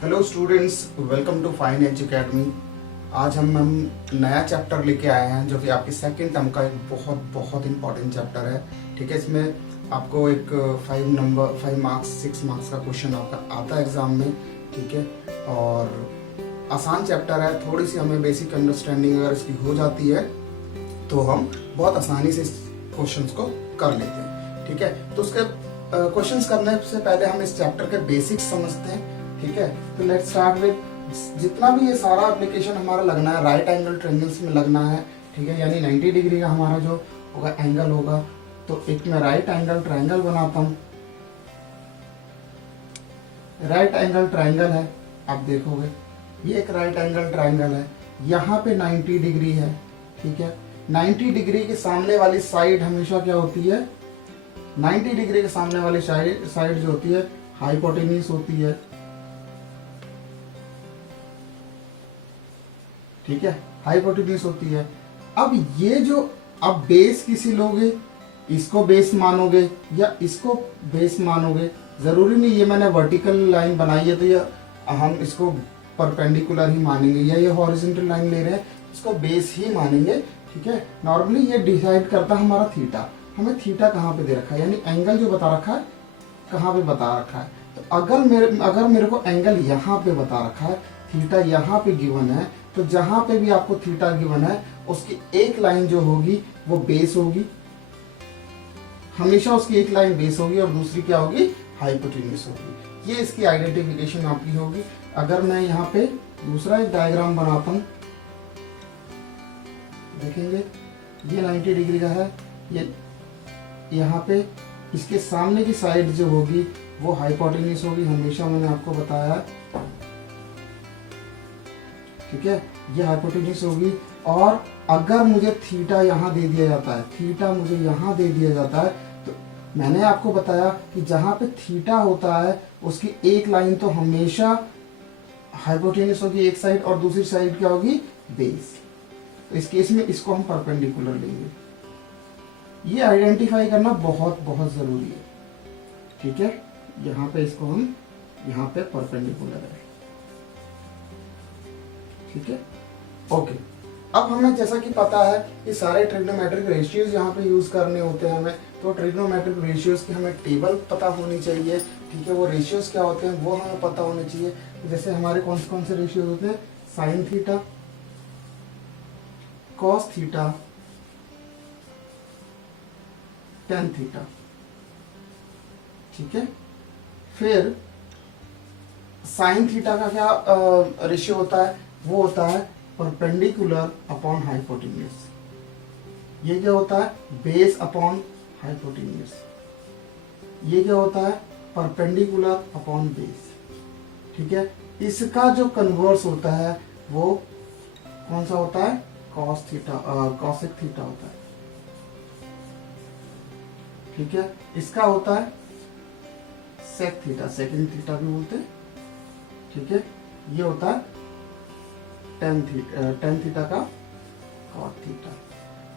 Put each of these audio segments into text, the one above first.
Hello students, welcome to Fine Edge Academy. आज हम नया चैप्टर लेके आए हैं जो कि आपके सेकंड टर्म का एक बहुत बहुत इंपॉर्टेंट चैप्टर है। ठीक है, इसमें आपको एक 5 मार्क्स 6 मार्क्स का क्वेश्चन आपका आता है एग्जाम में। ठीक है, और आसान चैप्टर है। थोड़ी सी हमें बेसिक अंडरस्टैंडिंग अगर इसकी हो जाती है तो हम बहुत आसानी से इस क्वेश्चंस को कर लेते हैं। ठीक है, तो उसके क्वेश्चंस करने से पहले हम इस चैप्टर के बेसिक्स समझते हैं। ठीक है, तो लेट्स स्टार्ट विद जितना भी ये सारा एप्लीकेशन हमारा लगना है राइट एंगल ट्रायंगल्स में लगना है। ठीक है, यानी 90 डिग्री का हमारा जो होगा एंगल होगा। तो एक मैं राइट एंगल ट्रायंगल बनाता हूँ। राइट एंगल ट्रायंगल है, आप देखोगे ये एक राइट एंगल ट्रायंगल है। यहाँ पे 90 डिग्री है। ठीक है, 90 डिग्री के सामने वाली साइड हमेशा क्या होती है? 90 डिग्री के सामने वाली साइड जो होती है हाइपोटेन्यूज होती है। ठीक है, हाइपोटेन्यूज होती है। अब ये जो अब बेस किसी लोगे, इसको बेस मानोगे या इसको बेस मानोगे, जरूरी नहीं ये मैंने वर्टिकल लाइन बनाई है तो ये हम इसको परपेंडिकुलर ही मानेंगे, या ये हॉरिजॉन्टल लाइन ले रहे हैं इसको बेस ही मानेंगे। ठीक है, नॉर्मली ये डिसाइड करता है हमारा थीटा। हमें थीटा कहाँ पे दे रखा है, यानी एंगल जो बता रखा है कहाँ पे बता रखा है। तो अगर मेरे को एंगल यहाँ पे बता रखा है, थीटा यहाँ पे गिवन है, तो जहां पे भी आपको थीटा गिवन है उसकी एक लाइन जो होगी वो बेस होगी। हमेशा उसकी एक लाइन बेस होगी और दूसरी क्या होगी? हाइपोटेन्यूज होगी। ये इसकी आइडेंटिफिकेशन आपकी होगी। अगर मैं यहाँ पे दूसरा एक डायग्राम बनाता हूं, देखेंगे ये 90 डिग्री का है। ये यहाँ पे इसके सामने की साइड जो होगी वो हाइपोटेन्यूज होगी, हमेशा मैंने आपको बताया है। ठीक है, ये हाइपोटेन्यूज होगी। और अगर मुझे थीटा यहाँ दे दिया जाता है, थीटा मुझे यहाँ दे दिया जाता है, तो मैंने आपको बताया कि जहां पे थीटा होता है उसकी एक लाइन तो हमेशा हाइपोटेन्यूज होगी एक साइड, और दूसरी साइड क्या होगी? बेस। तो इस केस में इसको हम परपेंडिकुलर लेंगे। ये आइडेंटिफाई करना बहुत बहुत जरूरी है। ठीक है, यहाँ पे इसको हम यहाँ पे परपेंडिकुलर है। ठीक है, ओके। अब हमें जैसा कि पता है कि सारे ट्रिग्नोमेट्रिक रेशियोज यहाँ पे यूज करने होते हैं हमें, तो ट्रिग्नोमेट्रिक रेशियोज की हमें टेबल पता होनी चाहिए। ठीक है, वो रेशियोज क्या होते हैं वो हमें पता होने चाहिए। जैसे हमारे कौन से रेशियोज होते हैं? Sine theta, cos theta, tan theta. ठीक है, फिर साइन थीटा का क्या रेशियो होता है? वो होता है परपेंडिकुलर अपॉन हाइपोटेन्यूज। ये क्या होता है? Base upon hypotenuse. ये क्या होता है? Perpendicular upon base. ठीक है, इसका जो कन्वर्स होता है वो कौन सा होता है? कॉस थीटा, कॉसेक थीटा होता है। ठीक है, इसका होता है सेक थीटा, सेकंड थीटा भी बोलते हैं। ठीक है, ये होता है टेन थीटा का कॉट थीटा।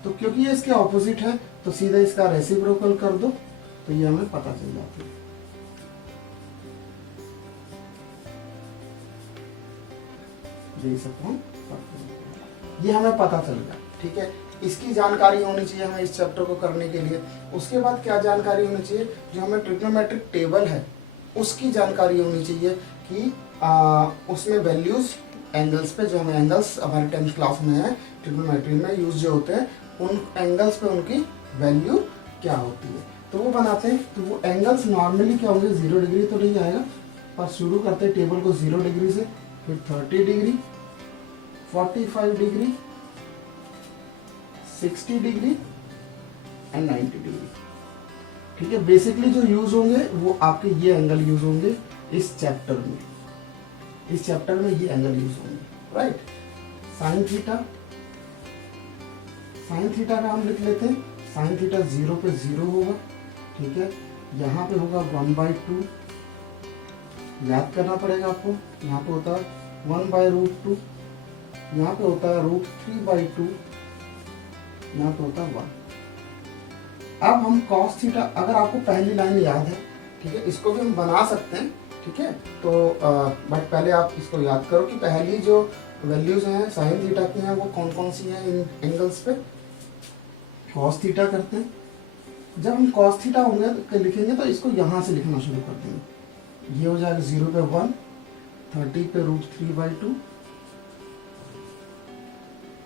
तो क्योंकि ये इसके ऑपोजिट है तो सीधा इसका रेसिप्रोकल कर दो तो ये हमें पता चल जाती है। ये हमें पता चल गया। ठीक है, इसकी जानकारी होनी चाहिए हमें इस चैप्टर को करने के लिए। उसके बाद क्या जानकारी होनी चाहिए? जो हमें ट्रिग्नोमेट्रिक टेबल है उसकी जानकारी होनी चाहिए कि उसमें वैल्यूज एंगल्स पे, जो हमें एंगल्स हमारे 10th क्लास में है ट्रिग्नोमेट्री में यूज जो होते हैं, उन एंगल्स पे उनकी वैल्यू क्या होती है तो वो बनाते हैं। तो वो एंगल्स नॉर्मली क्या होंगे? 0 डिग्री तो नहीं आएगा, पर शुरू करते हैं टेबल को 0 डिग्री से, फिर 30 degree, 45 degree, 60 degree and 90 degree. ठीक है, बेसिकली जो यूज होंगे वो आपके ये एंगल यूज होंगे इस चैप्टर में। इस चैप्टर में ये एंगल यूज होंगे। Right, sine theta, sine theta का हम लिख लेते हैं। साइन थीटा 0 पे 0 होगा। ठीक है, यहाँ पे होगा 1/2, याद करना पड़ेगा आपको। यहाँ पे होता है 1/√2, यहाँ पे होता है √3/2, यहाँ पे होता है 1। अब हम cos थीटा, अगर आपको पहली लाइन याद है, ठीक है, इसको भी हम बना सकते हैं ठीक है। तो बट पहले आप इसको याद करो कि पहली जो वैल्यूज हैं साइन थीटा की हैं वो कौन कौन सी हैं इन एंगल्स पे। कॉस थीटा करते हैं। जब हम कॉस थीटा होंगे तो लिखेंगे तो इसको यहाँ से लिखना शुरू कर देंगे। ये हो जाएगा 0 पे 1, 30 पे √3/2,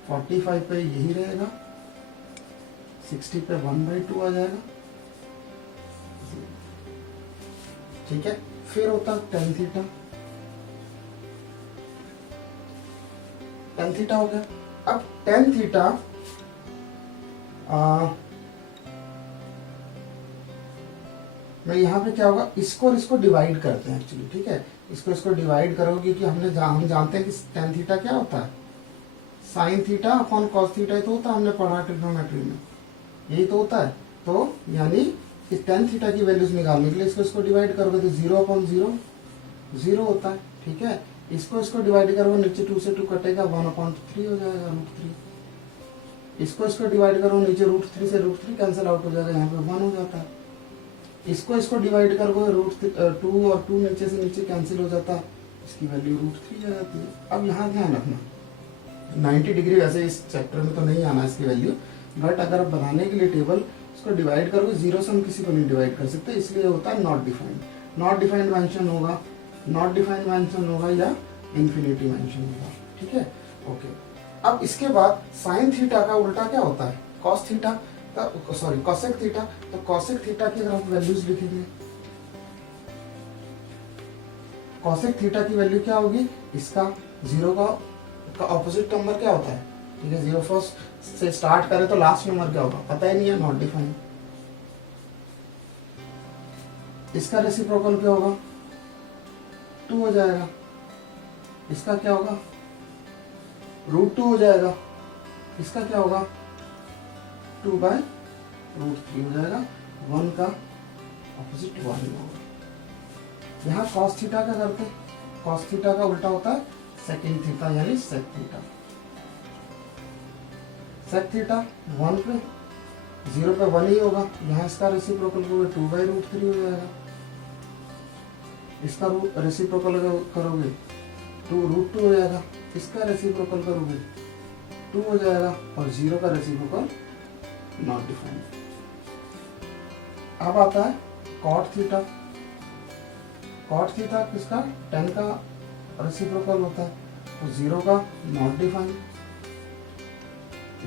45 पे यही रहेगा, 60 पे 1/2 आ जाएगा। ठीक है। फिर होता है tan थीटा। tan थीटा हो गया। अब tan थीटा मैं यहाँ पे क्या होगा, इसको और इसको डिवाइड करते हैं एक्चुअली। ठीक है, इसको डिवाइड करोगे कि हम जानते हैं कि tan थीटा क्या होता है, sine theta upon cos theta ही तो होता है, हमने पढ़ा ट्रिग्नोमेट्री में, यही तो होता है। तो यानी इस tan थीटा की वैल्यूज निकालने के लिए इसको डिवाइड करोगे तो 0/0 0 होता है। ठीक है, इसको डिवाइड करोगे, नीचे 2 से 2 कटेगा, 1/3 हो जाएगा √3। इसको डिवाइड करो, नीचे √3 से √3 कैंसिल आउट हो जाएगा, यहाँ पे 1 हो जाता है। इसको डिवाइड करोगे, √2 और 2 नीचे से नीचे कैंसिल हो जाता है, इसकी वैल्यू √3 आ जाती है। अब यहाँ ध्यान रखना 90 डिग्री वैसे इस चैप्टर में तो नहीं आना इसकी वैल्यू, बट अगर आप बनाने के लिए टेबल इसको डिवाइड करोगे, 0 से हम किसी को नहीं डिवाइड कर सकते, इसलिए होता है not defined. Not defined mention होगा, नॉट डिफाइंड मेंशन होगा या इन्फिनिटी मेंशन होगा। ठीक है, ओके। अब इसके बाद साइन थीटा का उल्टा क्या होता है, कॉस थीटा का, सॉरी कॉसेक थीटा। तो कॉसेक थीटा की अगर आप वैल्यूज लिखेंगे, कॉसेक थीटा की वैल्यू क्या होगी, इसका 0 का ऑपोजिट नंबर क्या होता है। ठीक है, 0 फर्स्ट से स्टार्ट करें तो लास्ट नंबर क्या होगा पता ही नहीं है, नॉट डिफाइंड। इसका रेसिप्रोकल क्या होगा, 2 हो जाएगा। इसका क्या होगा, √2 हो जाएगा। इसका क्या होगा, 2/√3 हो जाएगा। 1 का ऑपोजिट 1 होगा। यहाँ कॉस थीटा का करते हैं, कॉस थीटा का उल्टा होता है सेकंड थीटा यानी सेक थीटा। सेक थीटा 1 पे 0 पे 1 ही होगा, यहाँ इसका रेसिप्रोकल करोगे 2/√3 हो जाएगा। इसका रेसिप्रोकल करोगे 2√2 हो जाएगा। इसका रेसिप्रोकल करोगे 2 हो जाएगा, और 0 का रेसिप्रोकल नॉट डिफाइंड। अब आता है कॉट थीटा। कॉट थीटा किसका, tan का रेसिप्रोकल होता है, तो 0 का नॉट डिफाइंड,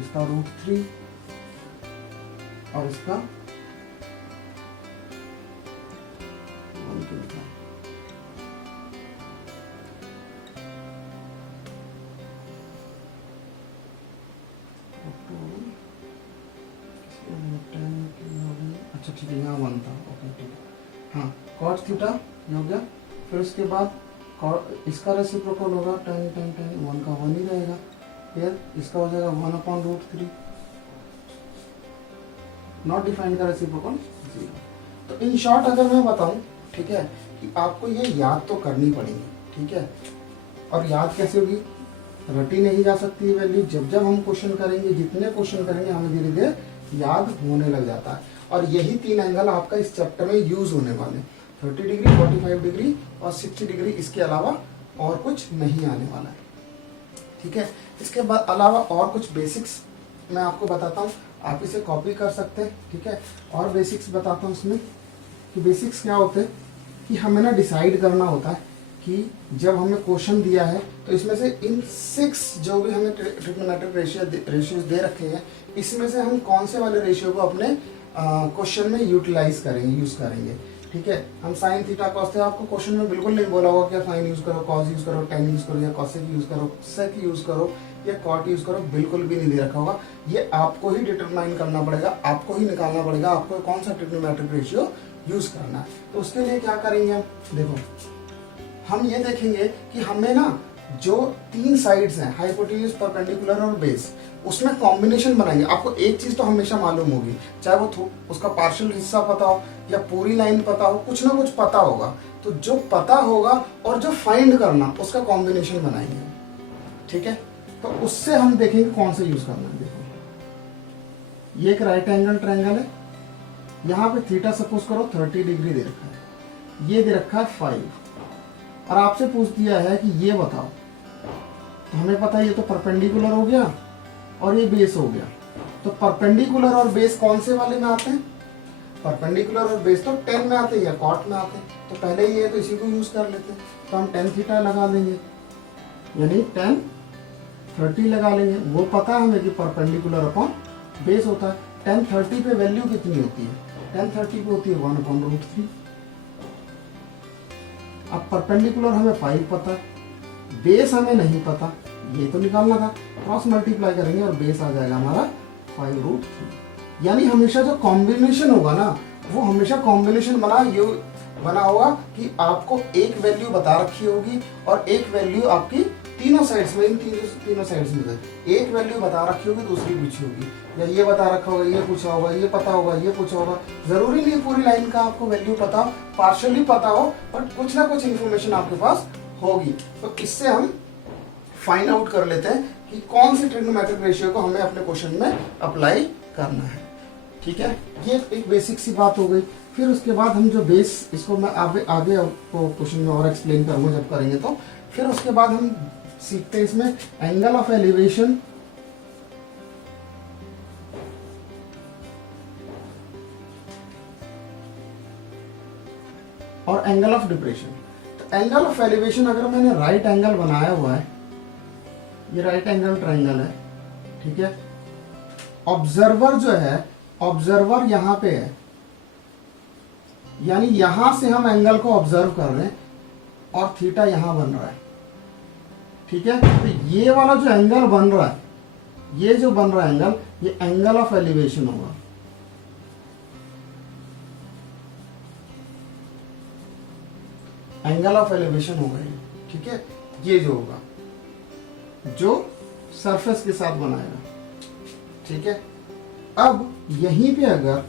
इसका √3 और इसका 1 के लिखा। अच्छा ठीक है, यहाँ 1 था, ओके ठीक है। हाँ, कॉट थीटा हो गया। फिर उसके बाद इसका रेसिप्रोकल होगा tan 1 का 1 ही रहेगा। फिर इसका हो जाएगा 1/√3, नॉट डिफाइंड का रेसिप्रोकल 0। तो इन शॉर्ट अगर मैं बताऊं, ठीक है, कि आपको ये याद तो करनी पड़ेगी। ठीक है, और याद कैसे होगी, रटी नहीं जा सकती वैल्यू। जब हम क्वेश्चन करेंगे, जितने क्वेश्चन करेंगे, हमें धीरे धीरे याद होने लग जाता है। और यही 3 एंगल आपका इस चैप्टर में यूज होने वाले, 30 डिग्री, 45 डिग्री और 60 डिग्री। इसके अलावा और कुछ नहीं आने वाला है। ठीक है, इसके बाद अलावा और कुछ बेसिक्स मैं आपको बताता हूँ, आप इसे कॉपी कर सकते हैं। ठीक है, और बेसिक्स बताता हूँ इसमें कि बेसिक्स क्या होते हैं, कि हमें ना डिसाइड करना होता है कि जब हमें क्वेश्चन दिया है तो इसमें से इन 6 जो भी हमें ट्रिग्नोमेट्रिक रेशियोज दे रखे हैं, इसमें से हम कौन से वाले रेशियो को अपने क्वेश्चन में यूटिलाइज करेंगे, यूज करेंगे। ठीक है, हम साइन थीटा कॉस थीटा, आपको क्वेश्चन में बिल्कुल नहीं बोला होगा कि साइन यूज करो, कॉस यूज करो, tan यूज करो, या कॉसेक यूज करो, सेक यूज करो, या कॉट यूज करो, बिल्कुल भी नहीं दे रखा होगा। ये आपको ही डिटरमाइन करना पड़ेगा, आपको ही निकालना पड़ेगा, आपको कौन सा ट्रिग्नोमेट्रिक रेशियो यूज करना है। तो उसके लिए क्या करेंगे हम, देखो हम ये देखेंगे कि हमें ना जो 3 साइड्स हैं, हाइपोटेन्यूज, परपेंडिकुलर और बेस, उसमें कॉम्बिनेशन बनाएंगे। आपको एक चीज तो हमेशा मालूम होगी, चाहे वो उसका पार्शियल हिस्सा पता हो या पूरी लाइन पता हो, कुछ ना कुछ पता होगा। तो जो पता होगा और जो फाइंड करना, उसका कॉम्बिनेशन बनाएंगे। ठीक है, तो उससे हम देखेंगे कौन सा यूज करना है। देखो ये एक राइट एंगल ट्रायंगल है, यहाँ पे थीटा सपोज करो 30 डिग्री दे रखा है, ये दे रखा है 5। और आपसे पूछ दिया है कि ये बताओ, तो हमें पता है ये तो परपेंडिकुलर हो गया और ये बेस हो गया। तो परपेंडिकुलर और बेस कौन से वाले में आते हैं? परपेंडिकुलर और बेस तो टेन में आते हैं या कॉट में आते हैं। तो पहले ये है तो इसी को यूज कर लेते हैं। तो हम टेन थीटा लगा देंगे, यानी टेन 30 लगा लेंगे। वो पता है हमें कि परपेंडिकुलर अपॉन बेस होता है। टेन 30 पे वैल्यू कितनी होती है? टेन 30 पे होती है 1/√3। अब परपेंडिकुलर हमें 5 पता है, बेस हमें नहीं पता, ये तो निकालना था। क्रॉस मल्टीप्लाई करेंगे और बेस आ जाएगा हमारा 5√3। यानी हमेशा जो कॉम्बिनेशन होगा ना, वो हमेशा कॉम्बिनेशन बना होगा कि आपको एक वैल्यू बता रखी होगी और एक वैल्यू आपकी तीनों साइड्स में, इन तीनों साइड्स में एक वैल्यू बता रखी होगी, दूसरी पूछी होगी, या ये बता रखा होगा, ये पूछा होगा, ये पता होगा, ये पूछा होगा। जरूरी नहीं पूरी लाइन का आपको वैल्यू पता हो, पार्शियली पता हो, बट कुछ ना कुछ इन्फॉर्मेशन आपके पास होगी। तो इससे हम फाइंड आउट कर लेते हैं कि कौन सी ट्रिग्नोमेट्रिक रेशियो को हमें अपने क्वेश्चन में अप्लाई करना है। ठीक है, ये एक बेसिक सी बात हो गई। फिर उसके बाद हम जो बेस, इसको मैं आगे आपको क्वेश्चन में और एक्सप्लेन करूंगा जब करेंगे तो। फिर उसके बाद हम सीखते हैं इसमें एंगल ऑफ एलिवेशन और एंगल ऑफ डिप्रेशन। तो एंगल ऑफ एलिवेशन, अगर मैंने राइट एंगल बनाया हुआ है, ये राइट एंगल ट्रायंगल है, ठीक है। ऑब्जर्वर जो है, ऑब्जर्वर यहां पे है, यानी यहां से हम एंगल को ऑब्जर्व कर रहे हैं और थीटा यहां बन रहा है, ठीक है। तो ये वाला जो एंगल बन रहा है, ये जो बन रहा है एंगल, ये एंगल ऑफ एलिवेशन होगा। एंगल ऑफ एलिवेशन होगा ये, ठीक है। ये जो होगा, जो सरफेस के साथ बनाएगा, ठीक है। अब यहीं पे अगर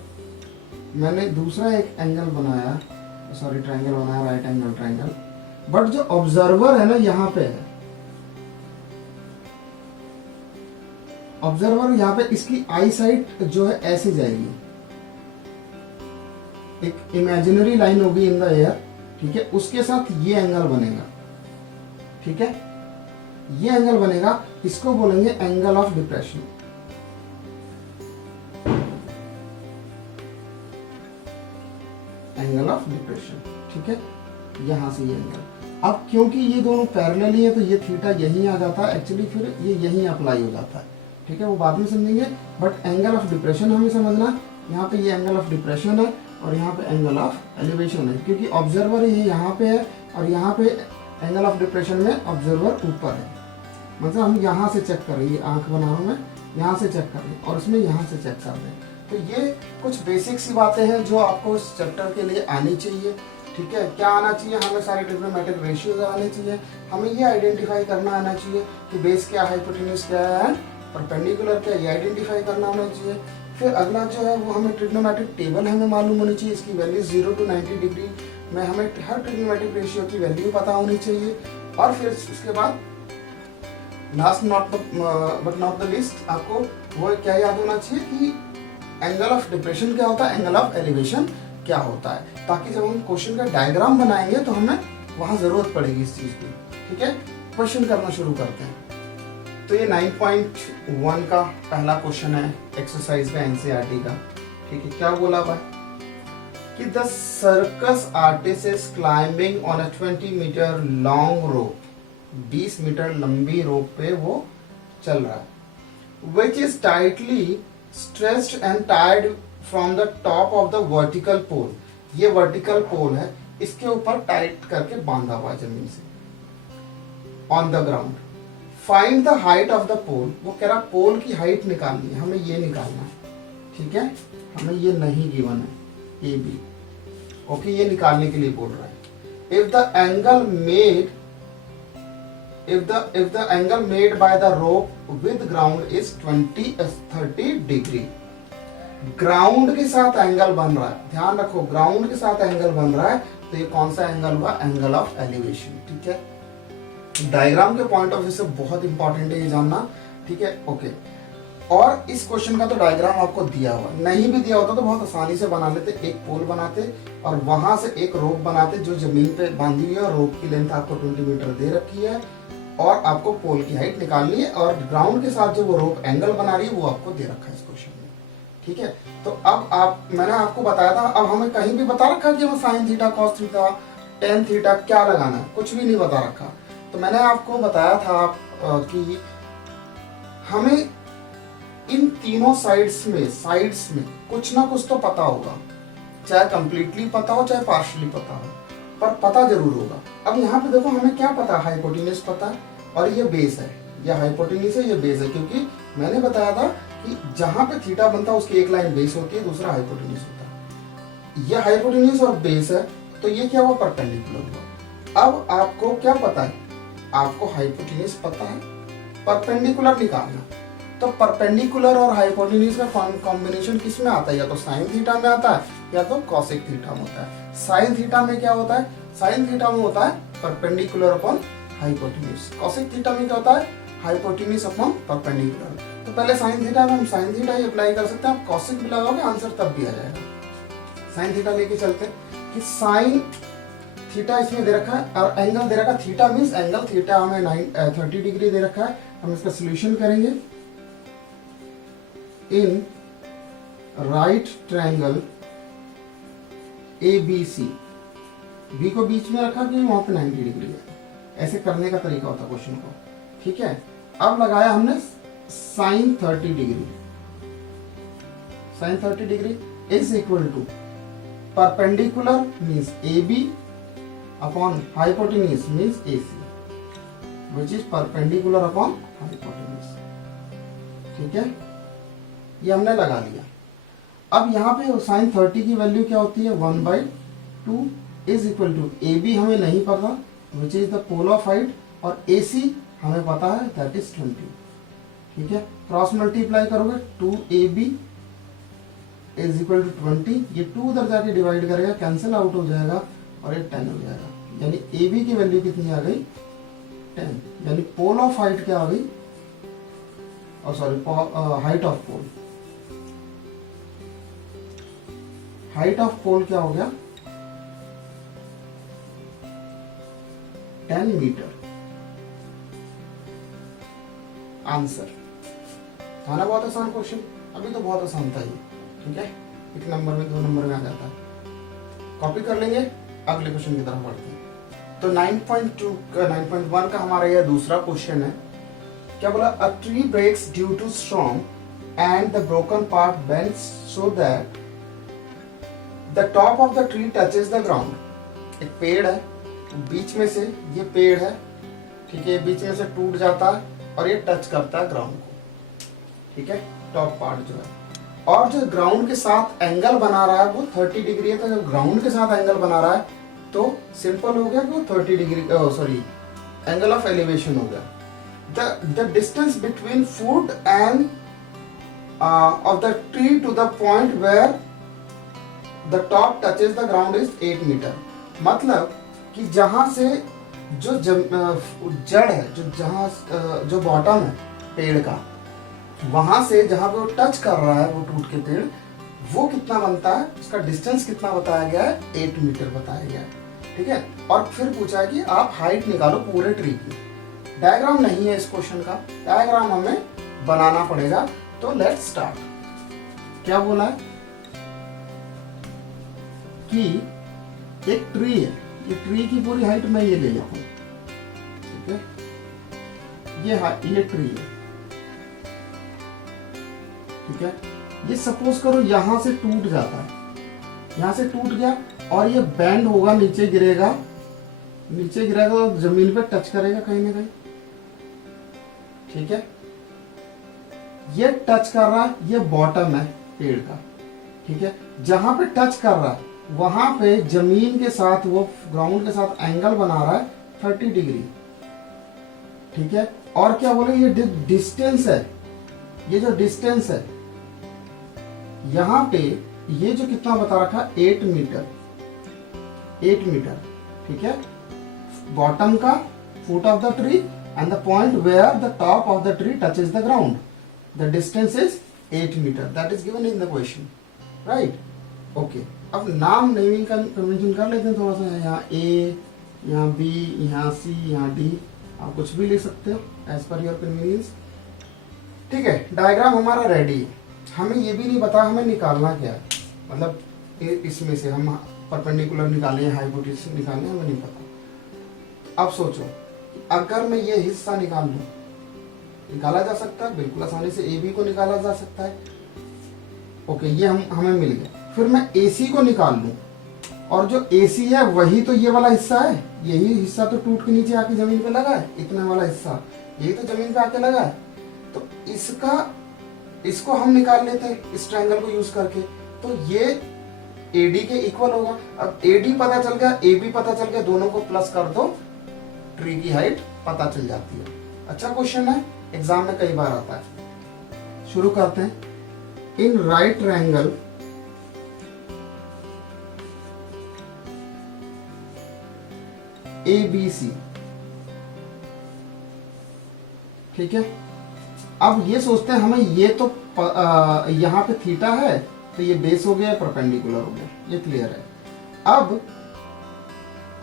मैंने दूसरा एक एंगल बनाया, सॉरी ट्रायंगल बनाया, राइट एंगल ट्रायंगल, बट जो ऑब्जर्वर है ना यहां पे है, ऑब्जर्वर यहां पे, इसकी आई साइट जो है ऐसे जाएगी, एक इमेजिनरी लाइन होगी इन द एयर, ठीक है। उसके साथ ये एंगल बनेगा, ठीक है। ये एंगल बनेगा, इसको बोलेंगे angle of depression. Angle of depression, ठीक है। यहां से ये एंगल, अब क्योंकि ये दोनों पैरेलल ही है तो ये थीटा यहीं आ जाता है एक्चुअली, फिर ये यहीं अप्लाई हो जाता है, ठीक है। वो बाद में समझेंगे, बट एंगल ऑफ डिप्रेशन हमें समझना। यहाँ पे ये एंगल ऑफ डिप्रेशन है और यहाँ पे एंगल ऑफ एलिवेशन है, क्योंकि ऑब्जर्वर ये यहाँ पे है और यहाँ पे एंगल ऑफ डिप्रेशन में ऑब्जर्वर ऊपर है। मतलब हम यहाँ से चेक कर रहे हैं, आंख बना रहा हूँ मैं, यहाँ से चेक कर रहे हैं और इसमें यहाँ से चेक कर रहे हैं। तो ये कुछ बेसिक सी बातें हैं जो आपको इस चैप्टर के लिए आनी चाहिए, ठीक है। क्या आना चाहिए? हमें सारे ट्रिग्नोमेट्रिक रेशियोज आने चाहिए, हमें ये आइडेंटिफाई करना आना चाहिए कि बेस क्या है, हाइपोटेन्यूज क्या है एंड परपेंडिकुलर क्या है, ये आइडेंटिफाई करना आना चाहिए। फिर अगला जो है वो हमें ट्रिग्नोमेट्रिक टेबल हमें मालूम होनी चाहिए, इसकी वैल्यू 0 to 90 डिग्री में हमें हर ट्रिग्नोमेट्रिक रेशियो की वैल्यू पता होनी चाहिए। और फिर उसके बाद last but not the least, आपको वो क्या याद होना चाहिए कि एंगल ऑफ डिप्रेशन क्या होता है, एंगल ऑफ एलिवेशन क्या होता है, ताकि जब हम क्वेश्चन का डायग्राम बनाएंगे तो हमें वहां जरूरत पड़ेगी इस चीज की, ठीक है। क्वेश्चन करना शुरू करते हैं। तो ये 9.1 का पहला क्वेश्चन है एक्सरसाइज का एनसीईआरटी का, ठीक है। क्या बोला हुआ है कि the circus artist is climbing on a 20 metre long rope, 20 metre लंबी रोप पे वो चल रहा है, which is tightly stretched and टायर्ड from the top of the vertical pole. ये वर्टिकल पोल है, इसके ऊपर टाइट करके बांधा हुआ है जमीन से, on the ground. Find the height of the pole, वो कह रहा पोल की हाइट निकालनी है, हमें ये निकालना है, ठीक है। हमें ये नहीं गिवन है, ए बी, ओके, ये निकालने के लिए बोल रहा है। If the angle made if the angle made by the rope with ground is 30 degree, ground के साथ एंगल बन रहा है, ध्यान रखो ग्राउंड के साथ एंगल बन रहा है, तो ये कौन सा एंगल हुआ, एंगल ऑफ एलिवेशन, ठीक है। डायग्राम के पॉइंट ऑफ व्यू से बहुत इंपॉर्टेंट है ये जानना, ठीक है, ओके। और इस क्वेश्चन का तो डायग्राम आपको दिया हुआ, नहीं भी दिया होता तो बहुत आसानी से बना लेते। एक पोल बनाते और वहां से एक रोप बनाते जो जमीन पे बांधी हुई है, और रोप की लेंथ आपको 20 मीटर दे रखी है, और आपको पोल की हाइट निकालनी है, और ग्राउंड के साथ जो वो रोप एंगल बना रही है वो आपको दे रखा है इस क्वेश्चन में। ठीक है, तो अब मैंने आपको बताया था, अब हमें कहीं भी बता रखा कि हमें sine theta, cos theta, tan theta क्या लगाना है, कुछ भी नहीं बता रखा। तो मैंने आपको बताया था कि हमें इन तीनों साइड्स में कुछ ना कुछ तो पता होगा, चाहे कंप्लीटली पता हो चाहे पार्शियली पता हो, पर पता जरूर होगा। अब यहाँ पे देखो हमें क्या पता है, हाइपोटेन्यूज पता है और ये बेस है, ये हाइपोटेन्यूज है, ये बेस है, क्योंकि मैंने बताया था कि जहां पे थीटा बनता है उसकी एक लाइन बेस होती है, दूसरा हाइपोटेन्यूज होता है। ये हाइपोटेन्यूज और बेस है, तो ये क्या हुआ, परपेंडिकुलर हुआ। अब आपको क्या पता है, आपको हाइपोटेन्यूज पता है, परपेंडिकुलर निकालना। तो परपेंडिकुलर और हाइपोटेन्यूज का कॉम्बिनेशन किस में आता है, या तो साइन थीटा में आता है या तो कॉसेक थीटा में होता है। साइन थीटा में क्या होता है, साइन थीटा में होता है perpendicular upon hypotenuse. Cosec theta में क्या होता है, हाइपोटेन्यूज अपॉन परपेंडिकुलर। तो पहले साइन थीटा में हम साइन थीटा ही अप्लाई कर सकते हैं, आप कॉसेक भी लगाओगे आंसर तब भी आ जाएगा। साइन थीटा लेके चलते हैं कि साइन थीटा इसमें दे रखा है और एंगल दे रखा है थीटा, मींस एंगल थीटा हमें 30 डिग्री दे रखा है। हम इसका सोल्यूशन करेंगे। In right triangle ABC, B को बीच में रखा कि वहां पे 90 डिग्री है, ऐसे करने का तरीका होता है क्वेश्चन को। ठीक है, अब लगाया हमने sine 30 degree, sine 30 degree is equal to perpendicular means AB upon hypotenuse means AC, which is perpendicular upon hypotenuse. ठीक है, ये हमने लगा लिया। अब यहाँ पे साइन 30 की वैल्यू क्या होती है, 1/2 इज इक्वल टू AB हमें नहीं पता which is the pole of height, और AC हमें पता है दैट इज 20। ठीक है, क्रॉस मल्टीप्लाई करोगे 2AB इज इक्वल टू 20, ये 2 उधर जाके डिवाइड करेगा, कैंसिल आउट हो जाएगा और ये 10 हो जाएगा। यानी AB की वैल्यू कितनी आ गई, 10। यानी पोल ऑफ हाइट क्या आ गई, और sorry height of pole, height of pole क्या हो गया, 10 मीटर। आंसर था ना, बहुत आसान क्वेश्चन, अभी तो बहुत आसान था ये। ठीक है, 1 नंबर में 2 नंबर में आ जाता है, कॉपी कर लेंगे। अगले क्वेश्चन की तरफ बढ़ते हैं। तो 9.1 का हमारा यह दूसरा क्वेश्चन है। क्या बोला, a tree breaks due to storm and the broken part bends so that the top of the tree touches the ground. एक पेड़ है, बीच में से ये पेड़ है, ठीक है, बीच में से टूट जाता है और ये टच करता है ग्राउंड को। ठीक है, टॉप पार्ट जो है, और जो ग्राउंड के साथ एंगल बना रहा है वो 30 डिग्री है। तो जब ग्राउंड के साथ एंगल बना रहा है तो सिंपल हो गया कि वो 30 degree, sorry angle of elevation हो गया। The distance between foot end of the tree to the point where the top touches the ground is 8 metre. मतलब कि जहां से जो जड़ है, जो बॉटम है पेड़ का, वहां से जहां पे वो टच कर रहा है वो टूट के पेड़, वो कितना बनता है, उसका डिस्टेंस कितना बताया गया है, 8 मीटर बताया गया है। ठीक है, और फिर पूछा है कि आप हाइट निकालो पूरे ट्री की। डायग्राम नहीं है इस क्वेश्चन का, डायग्राम हमें बनाना पड़ेगा। तो लेट्स स्टार्ट। क्या बोला है कि एक ट्री है, ये ट्री की पूरी हाइट मैं ये ले लेता हूं। ठीक है, ये ट्री है। ठीक है, ये सपोज करो यहां से टूट जाता है, यहां से टूट गया और ये बैंड होगा, नीचे गिरेगा, नीचे गिरेगा तो जमीन पे टच करेगा कहीं ना कहीं। ठीक है, ये टच कर रहा है, ये बॉटम है पेड़ का। ठीक है, जहां पे टच कर रहा है वहां पे जमीन के साथ, वो ग्राउंड के साथ एंगल बना रहा है 30 डिग्री। ठीक है, और क्या बोले, ये डिस्टेंस है, ये जो डिस्टेंस है यहां पे, ये जो कितना बता रखा, 8 मीटर, 8 मीटर। ठीक है, बॉटम का, foot of the tree and the point where the top of the tree touches the ground. The distance is 8 metre, that is given in the question, right. Okay, अब नाम naming का convention कर लेते हैं थोड़ा सा। यहाँ ए, यहाँ बी, यहाँ सी, यहाँ डी, आप कुछ भी लिख सकते हो एज पर योर कन्वीनियंस। ठीक है, डायग्राम हमारा रेडी है। हमें ये भी नहीं पता हमें निकालना क्या है, मतलब इसमें से हम परपेंडिकुलर निकालें या हाइपोटेन्यूज निकालें, हमें नहीं पता। अब सोचो, अगर मैं ये हिस्सा निकाल लूं, निकाला जा सकता है बिल्कुल आसानी से, ए बी को निकाला जा सकता है। ओके, ये हमें मिल गया। फिर मैं ए सी को निकाल लूं, और जो ए सी है वही तो ये वाला हिस्सा है, यही हिस्सा तो टूट के नीचे आके जमीन पे लगा है, इतना वाला हिस्सा यही तो जमीन पे आके लगा है। तो इसको हम निकाल लेते हैं इस ट्रायंगल को यूज करके, तो ये AD के इक्वल होगा। अब AD पता चल गया, AB पता चल गया, दोनों को प्लस कर दो, ट्री की हाइट पता चल जाती है। अच्छा क्वेश्चन है, एग्जाम में कई बार आता है। शुरू करते हैं। इन राइट ट्रायंगल ABC, ठीक है। अब ये सोचते हैं हमें, ये तो यहाँ पे थीटा है तो ये बेस हो गया, परपेंडिकुलर हो गया, ये क्लियर है। अब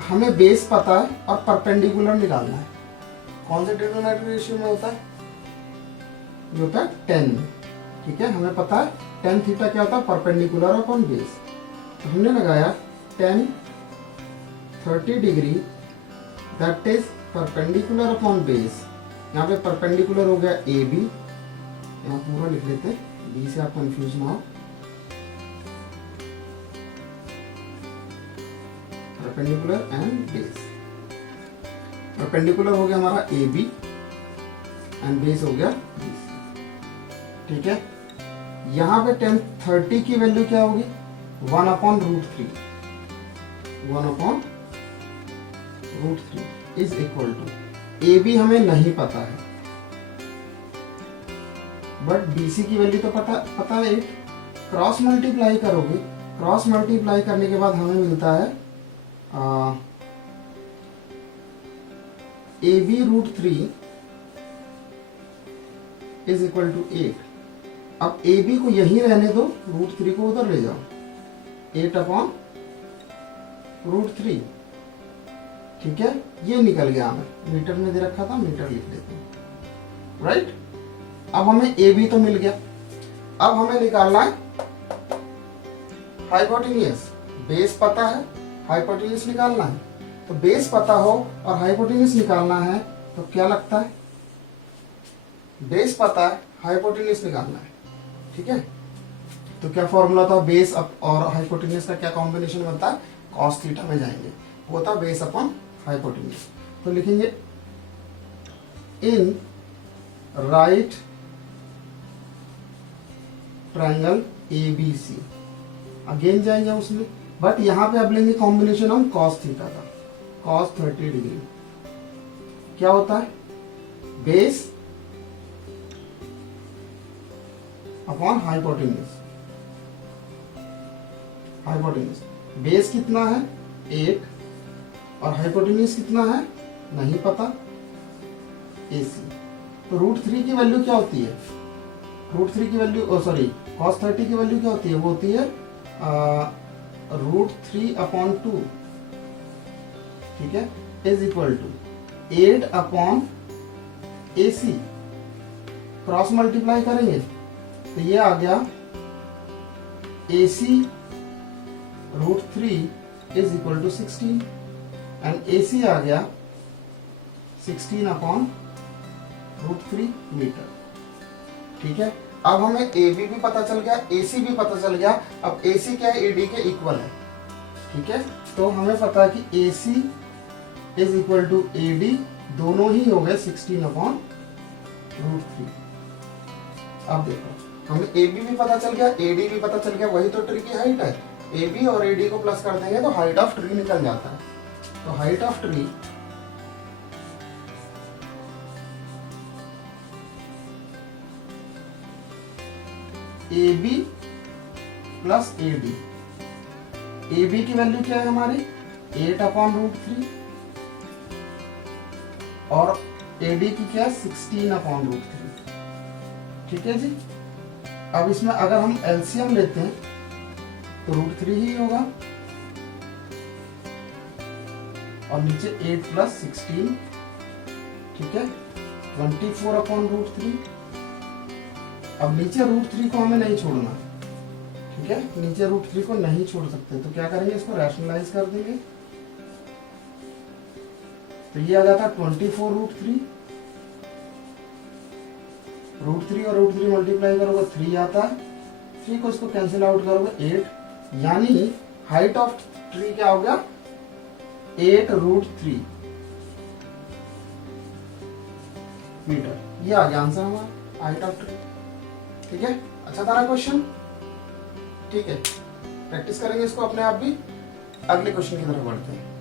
हमें बेस पता है और परपेंडिकुलर निकालना है। कौन से ट्रिग्नोमेट्रिक रेशियो में होता है? ये होता है 10 में, ठीक है। हमें पता है tan थीटा क्या होता है, परपेंडिकुलर अपॉन बेस। तो हमने लगाया tan 30 degree that is perpendicular upon base. यहाँ पे परपेंडिकुलर हो गया AB, यहाँ पूरा लिख लेते हैं, B से आप कंफ्यूज ना हो। परपेंडिकुलर एंड बेस, परपेंडिकुलर हो गया हमारा AB एंड बेस हो गया BC, ठीक है। यहाँ पे tan 30 की वैल्यू क्या होगी, 1/√3, 1/√3 इज इक्वल टू, AB हमें नहीं पता है बट BC की वैल्यू तो पता है 8। क्रॉस मल्टीप्लाई करोगे, क्रॉस मल्टीप्लाई करने के बाद हमें मिलता है AB√3 इज इक्वल टू 8। अब AB को यहीं रहने दो, √3 को उधर ले जाओ, 8/√3, ठीक है। ये निकल गया, हमें मीटर में दे रखा था, मीटर लिख देते हैं, राइट। अब हमें AB तो मिल गया, अब हमें निकालना है हाइपोटेन्यूज। बेस पता है, हाइपोटेन्यूज निकालना है। तो बेस पता हो और हाइपोटेन्यूज निकालना है तो क्या लगता है, बेस पता है, हाइपोटेन्यूज निकालना है, ठीक है। तो क्या फॉर्मूला था, बेस और हाइपोटेन्यूज का क्या कॉम्बिनेशन बनता है, cos थीटा में जाएंगे, वो था बेस अपॉन हाइपोटेन्यूज। तो लिखेंगे इन राइट ट्रायंगल ABC, अगेन जाएंगे उसमें, बट यहां पे अब लेंगे कॉम्बिनेशन हम cos थीटा का, cos 30 डिग्री क्या होता है, base upon hypotenuse. Hypotenuse base कितना है 8 और हाइपोटेन्यूज कितना है नहीं पता, AC। तो √3 की वैल्यू क्या होती है, √3 की वैल्यू सॉरी cos 30 की वैल्यू क्या होती है, वो होती है √3/2, ठीक है, is equal to 8/AC। Cross multiply करेंगे तो ये आ गया AC √3 is equal to 16 and AC आ गया 16/√3 मीटर, ठीक है। अब हमें AB भी पता चल गया, AC भी पता चल गया। अब AC क्या है, AD के इक्वल है, ठीक है। तो हमें पता है कि AC is equal to AD, दोनों ही हो गए 16/√3। अब देखो हमें AB भी पता चल गया, AD भी पता चल गया, वही तो ट्री की हाइट है। AB और AD को प्लस कर देंगे तो हाइट ऑफ ट्री निकल जाता है। तो height of tree AB plus AD, AB की वैल्यू क्या है हमारी 8/√3 और AD की क्या है 16/√3, ठीक है जी। अब इसमें अगर हम एलसीएम लेते हैं तो √3 ही होगा, और नीचे 8 + 16, ठीक है, 24/√3। अब नीचे √3 को हमें नहीं छोड़ना, ठीक है, नीचे √3 को नहीं छोड़ सकते, तो क्या करेंगे, इसको रैशनलाइज कर देंगे। तो ये आ जाता है 24√3, √3 और √3 मल्टीप्लाई करोगे 3 आता है, 3 को इसको कैंसिल आउट करोगे 8, यानी हाइट ऑफ ट्री क्या हो गया, 8√3 मीटर। ये आ गया आंसर हमारा, हाइट ऑफ ट्री। ठीक है, अच्छा था ना क्वेश्चन, ठीक है, प्रैक्टिस करेंगे इसको अपने आप भी। अगले क्वेश्चन की तरफ बढ़ते हैं।